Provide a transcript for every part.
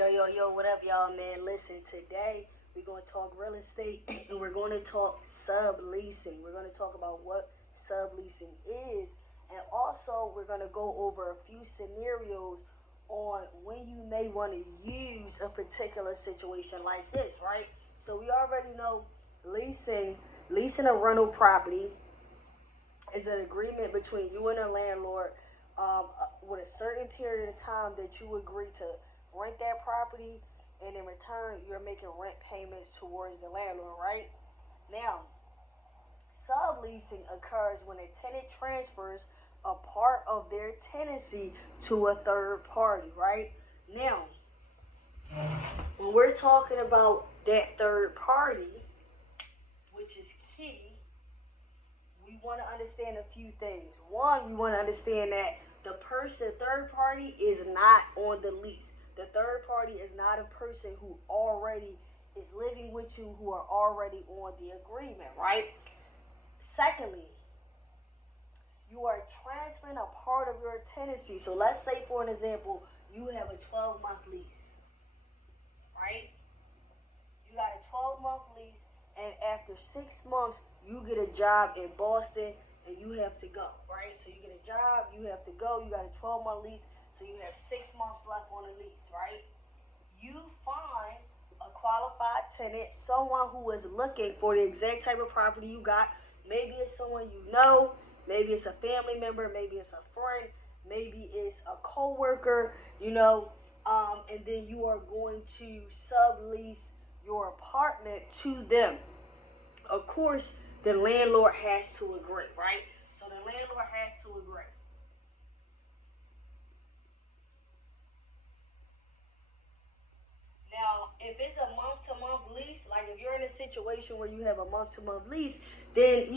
Yo, what up, y'all, man? Listen, today we're going to talk real estate and we're going to talk subleasing. We're going to talk about what subleasing is, and also we're going to go over a few scenarios on when you may want to use a particular situation like this, right? So we already know leasing a rental property is an agreement between you and a landlord with a certain period of time that you agree to rent that property, and in return you're making rent payments towards the landlord, right? Now, subleasing occurs when a tenant transfers a part of their tenancy to a third party, right? Now, when we're talking about that third party, which is key, we want to understand a few things. One, we want to understand that the third party is not on the lease. The third party is not a person who already is living with you, who are already on the agreement, right? Secondly, you are transferring a part of your tenancy. So let's say, for an example, you have a 12-month lease, right? You got a 12-month lease, and after 6 months, you get a job in Boston, and you have to go, right? So you get a job, you have to go, you got a 12-month lease, so you have 6 months left on the lease, right? You find a qualified tenant, someone who is looking for the exact type of property you got. Maybe it's someone you know, maybe it's a family member, maybe it's a friend, maybe it's a co-worker, and then you are going to sublease your apartment to them. Of course, the landlord has to agree, right? So the landlord has to agree. Now, if it's a month-to-month lease, like if you're in a situation where you have a month-to-month lease, then,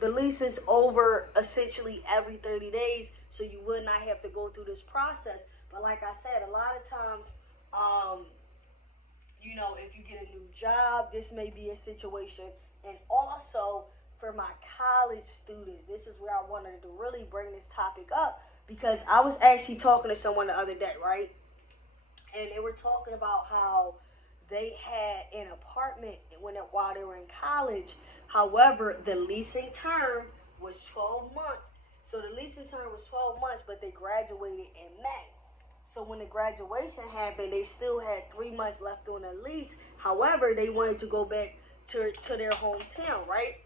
the lease is over essentially every 30 days, so you would not have to go through this process. But like I said, a lot of times, if you get a new job, this may be a situation. And also, for my college students, this is where I wanted to really bring this topic up, because I was actually talking to someone the other day, right? And they were talking about how they had an apartment while they were in college. However, the leasing term was 12 months. So the leasing term was 12 months, but they graduated in May. So when the graduation happened, they still had 3 months left on the lease. However, they wanted to go back to their hometown, right?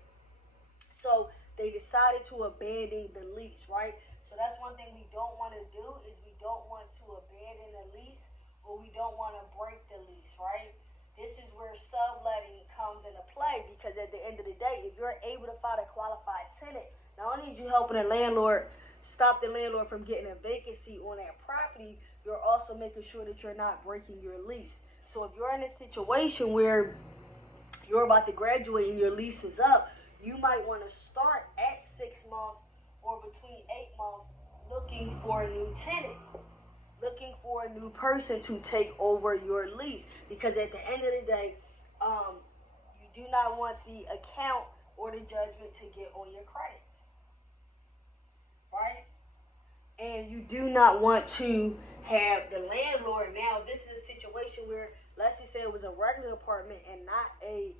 So they decided to abandon the lease, right? So that's one thing we don't want to do, is we don't want to abandon the lease, or we don't want to break the lease, right? This is where subletting comes into play, because at the end of the day, if you're able to find a qualified tenant, not only are you helping stop the landlord from getting a vacancy on that property, you're also making sure that you're not breaking your lease. So if you're in a situation where you're about to graduate and your lease is up, you might want to start at 6 months or between 8 months looking for a new tenant, looking for a new person to take over your lease. Because at the end of the day, you do not want the account or the judgment to get on your credit, right? And you do not want to have the landlord. Now, this is a situation where, let's just say it was a regular apartment and not a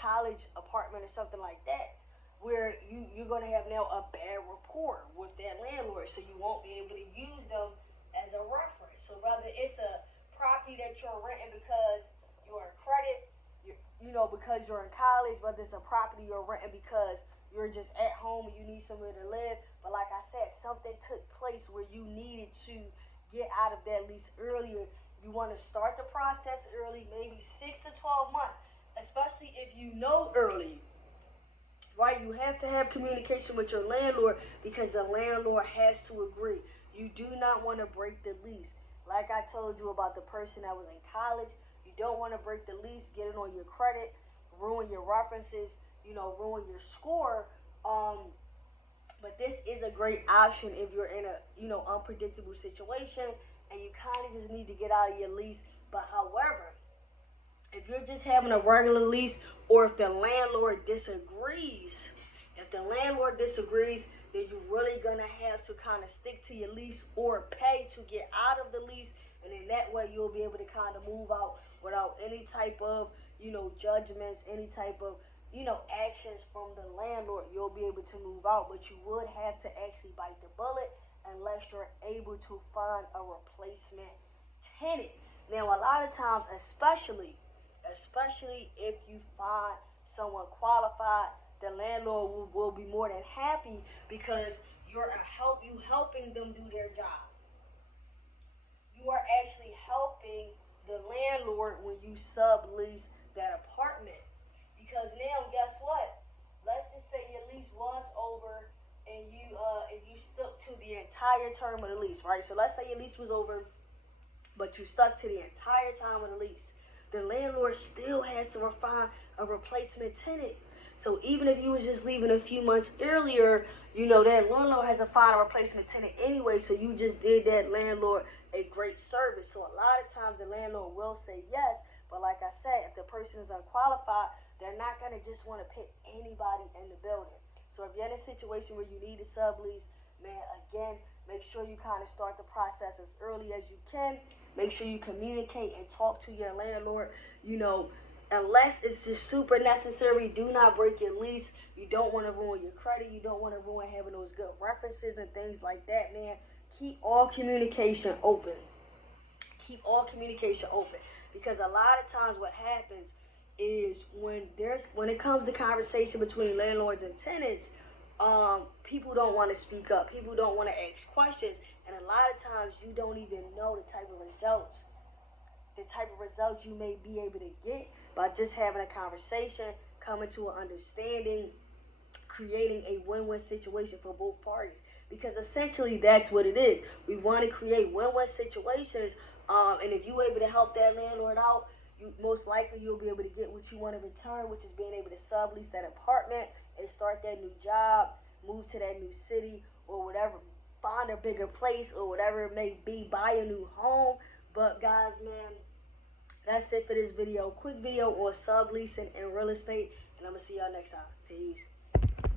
college apartment or something like that, where you're going to have now a bad rapport with that landlord, so you won't be able to use them as a reference. So whether it's a property that you're renting because you're in credit, because you're in college, whether it's a property you're renting because you're just at home and you need somewhere to live, but like I said, something took place where you needed to get out of that lease earlier, you want to start the process early, maybe 6 to 12 months, especially if you know early, right? You have to have communication with your landlord, because the landlord has to agree. You do not want to break the lease. Like I told you about the person that was in college, you don't want to break the lease, get it on your credit, ruin your references, ruin your score. But this is a great option if you're in a unpredictable situation and you kind of just need to get out of your lease. But however, if you're just having a regular lease, or if the landlord disagrees, then you're really gonna have to kind of stick to your lease or pay to get out of the lease And in that way, you'll be able to kind of move out without any type of, judgments, any type of, actions from the landlord. You'll be able to move out, but you would have to actually bite the bullet unless you're able to find a replacement tenant. Now, a lot of times, especially if you find someone qualified, the landlord will be more than happy because you helping them do their job. You are actually helping the landlord when you sublease that apartment. Because now, guess what? Let's just say your lease was over and you stuck to the entire term of the lease, right? So let's say your lease was over, but you stuck to the entire time of the lease. The landlord still has to find a replacement tenant. So even if you was just leaving a few months earlier, that landlord has to find a replacement tenant anyway. So you just did that landlord a great service. So a lot of times the landlord will say yes, but like I said, if the person is unqualified, they're not gonna just want to pick anybody in the building. So if you're in a situation where you need a sublease, man, again, make sure you kind of start the process as early as you can. Make sure you communicate and talk to your landlord. Unless it's just super necessary, do not break your lease. You don't want to ruin your credit. You don't want to ruin having those good references and things like that, man. Keep all communication open. Keep all communication open. Because a lot of times what happens is when it comes to conversation between landlords and tenants, people don't want to speak up. People don't want to ask questions. And a lot of times you don't even know the type of results you may be able to get by just having a conversation, coming to an understanding, creating a win-win situation for both parties. Because essentially that's what it is. We want to create win-win situations, and if you're able to help that landlord out, most likely you'll be able to get what you want in return, which is being able to sublease that apartment and start that new job, move to that new city or whatever, find a bigger place or whatever it may be, buy a new home. But guys, man, that's it for this video. Quick video on subleasing and real estate, and I'm gonna see y'all next time. Peace.